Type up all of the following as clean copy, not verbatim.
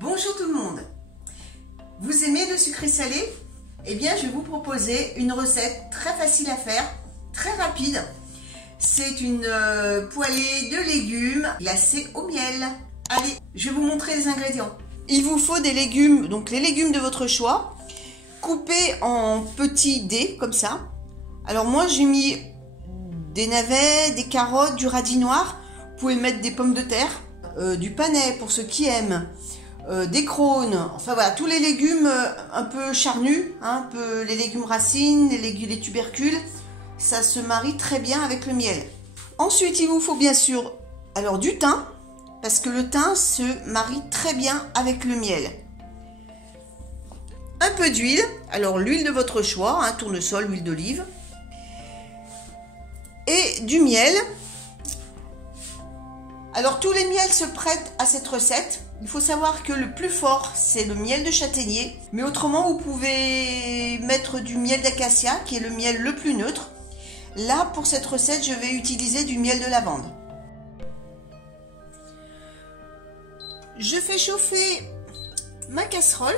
Bonjour tout le monde. Vous aimez le sucré salé? Eh bien, je vais vous proposer une recette très facile à faire, très rapide. C'est une poêlée de légumes glacés au miel. Allez, je vais vous montrer les ingrédients. Il vous faut des légumes, donc les légumes de votre choix, coupés en petits dés, comme ça. Alors moi, j'ai mis des navets, des carottes, du radis noir. Vous pouvez mettre des pommes de terre, du panais pour ceux qui aiment. Des crônes, enfin voilà, tous les légumes un peu charnus, hein, un peu les légumes racines, les tubercules, ça se marie très bien avec le miel. Ensuite, il vous faut bien sûr alors du thym, parce que le thym se marie très bien avec le miel. Un peu d'huile, alors l'huile de votre choix, hein, tournesol, huile d'olive, et du miel. Alors tous les miels se prêtent à cette recette. Il faut savoir que le plus fort, c'est le miel de châtaignier. Mais autrement, vous pouvez mettre du miel d'acacia, qui est le miel le plus neutre. Là, pour cette recette, je vais utiliser du miel de lavande. Je fais chauffer ma casserole.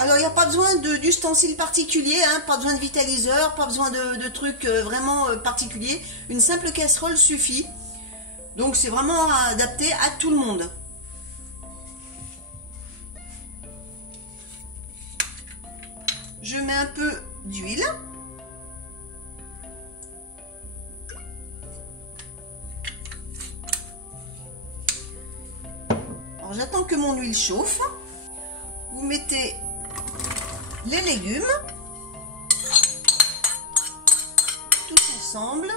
Alors, il n'y a pas besoin d'ustensiles particuliers, hein, pas besoin de vitaliseur, pas besoin de trucs vraiment particuliers. Une simple casserole suffit. Donc c'est vraiment adapté à tout le monde. Je mets un peu d'huile. Alors j'attends que mon huile chauffe. Vous mettez les légumes tous ensemble.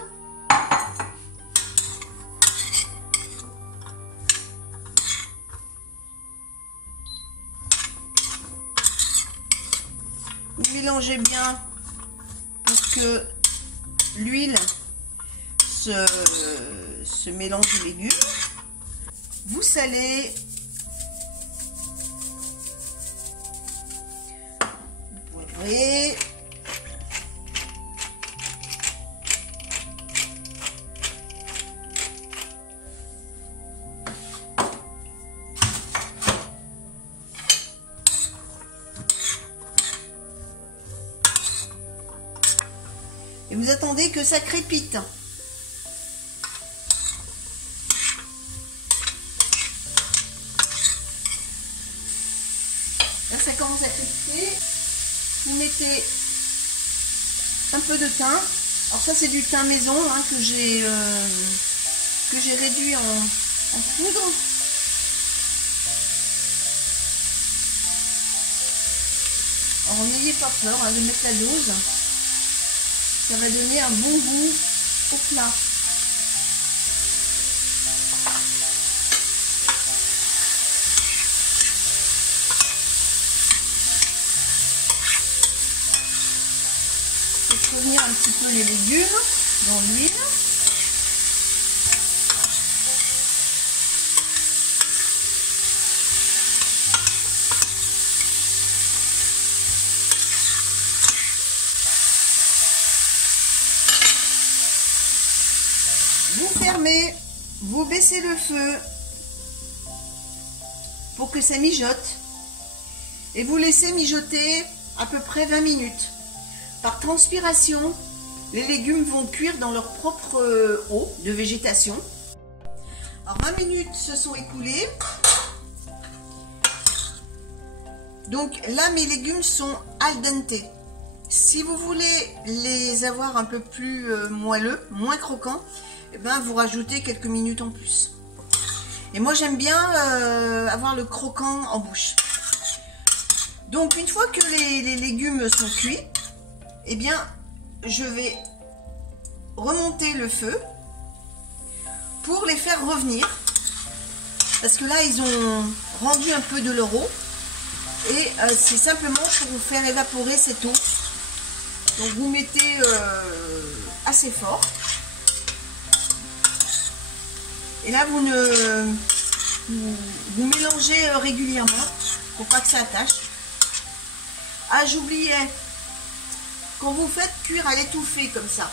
Vous mélangez bien pour que l'huile se mélange aux légumes. Vous salez. Vous poivrez. Et vous attendez que ça crépite. Là, ça commence à crépiter. Vous mettez un peu de thym. Alors ça, c'est du thym maison, hein, que j'ai réduit en poudre. Alors n'ayez pas peur, hein, de mettre la dose. Ça va donner un bon goût au plat. Faites revenir un petit peu les légumes dans l'huile. Vous fermez, vous baissez le feu pour que ça mijote et vous laissez mijoter à peu près 20 minutes. Par transpiration, les légumes vont cuire dans leur propre eau de végétation. Alors 20 minutes se sont écoulées. Donc là, mes légumes sont al dente. Si vous voulez les avoir un peu plus moelleux, moins croquants, eh ben, vous rajoutez quelques minutes en plus. Et moi j'aime bien avoir le croquant en bouche. Donc une fois que les légumes sont cuits, eh bien je vais remonter le feu pour les faire revenir. Parce que là ils ont rendu un peu de leur eau. Et c'est simplement pour vous faire évaporer cette eau. Donc vous mettez assez fort. Et là, vous mélangez régulièrement pour pas que ça attache. Ah, j'oubliais. Quand vous faites cuire à l'étouffée comme ça,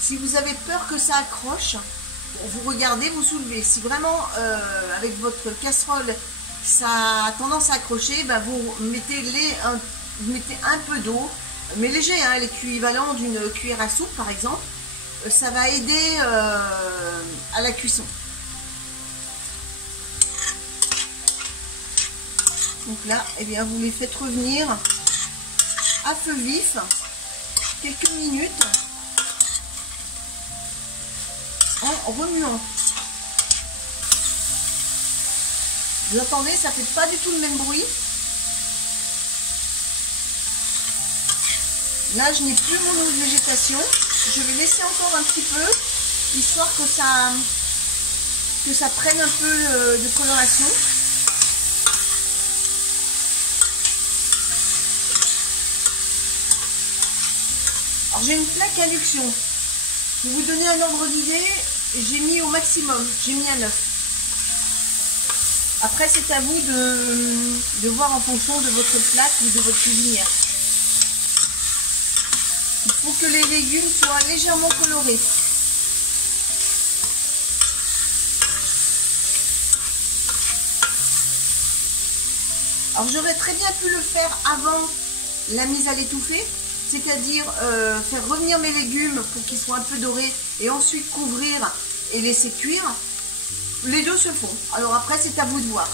si vous avez peur que ça accroche, vous regardez, vous soulevez. Si vraiment, avec votre casserole, ça a tendance à accrocher, bah, vous mettez un peu d'eau, mais léger, hein, l'équivalent d'une cuillère à soupe par exemple. Ça va aider à la cuisson. Donc là, eh bien, vous les faites revenir à feu vif quelques minutes en remuant. Vous entendez, ça fait pas du tout le même bruit. Là, je n'ai plus mon eau de végétation. Je vais laisser encore un petit peu, histoire que ça prenne un peu de coloration. Alors j'ai une plaque à induction. Pour vous donner un ordre d'idée, j'ai mis au maximum, j'ai mis à 9. Après c'est à vous de voir en fonction de votre plaque ou de votre cuisinière. Il faut que les légumes soient légèrement colorés. Alors j'aurais très bien pu le faire avant la mise à l'étouffer, c'est-à-dire faire revenir mes légumes pour qu'ils soient un peu dorés et ensuite couvrir et laisser cuire. Les deux se font. Alors après c'est à vous de voir.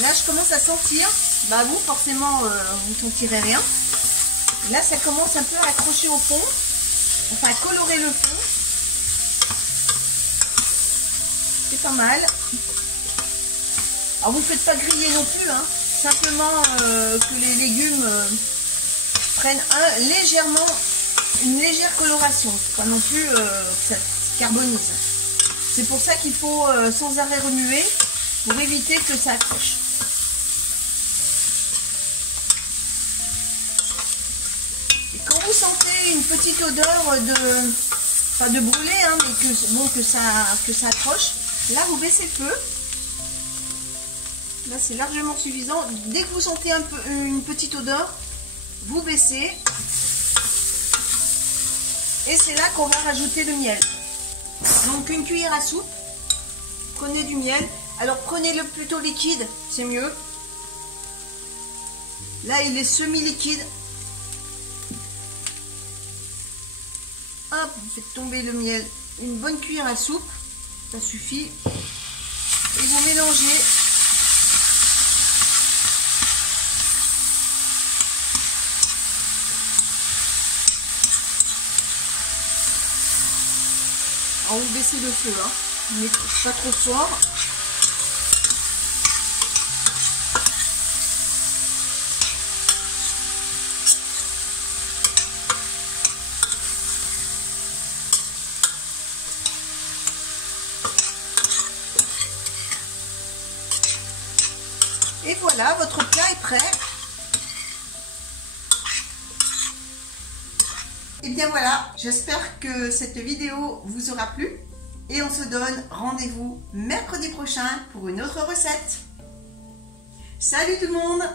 Là je commence à sentir, bah vous forcément vous ne sentirez rien. Là ça commence un peu à accrocher au fond, enfin à colorer le fond. C'est pas mal. Alors vous ne faites pas griller non plus, hein. Simplement que les légumes prennent une légère coloration, pas non plus que ça carbonise. C'est pour ça qu'il faut sans arrêt remuer pour éviter que ça accroche. Et quand vous sentez une petite odeur pas de brûler, hein, mais que ça accroche, là vous baissez le feu. Là c'est largement suffisant. Dès que vous sentez une petite odeur, vous baissez. Et c'est là qu'on va rajouter le miel. Donc une cuillère à soupe. Prenez du miel. Alors prenez-le plutôt liquide, c'est mieux. Là il est semi-liquide. Hop, vous faites tomber le miel. Une bonne cuillère à soupe, ça suffit. Et vous mélangez. Alors vous baissez le feu, hein, mais pas trop fort. Et voilà, votre plat est prêt. Et bien voilà, j'espère que cette vidéo vous aura plu. Et on se donne rendez-vous mercredi prochain pour une autre recette. Salut tout le monde!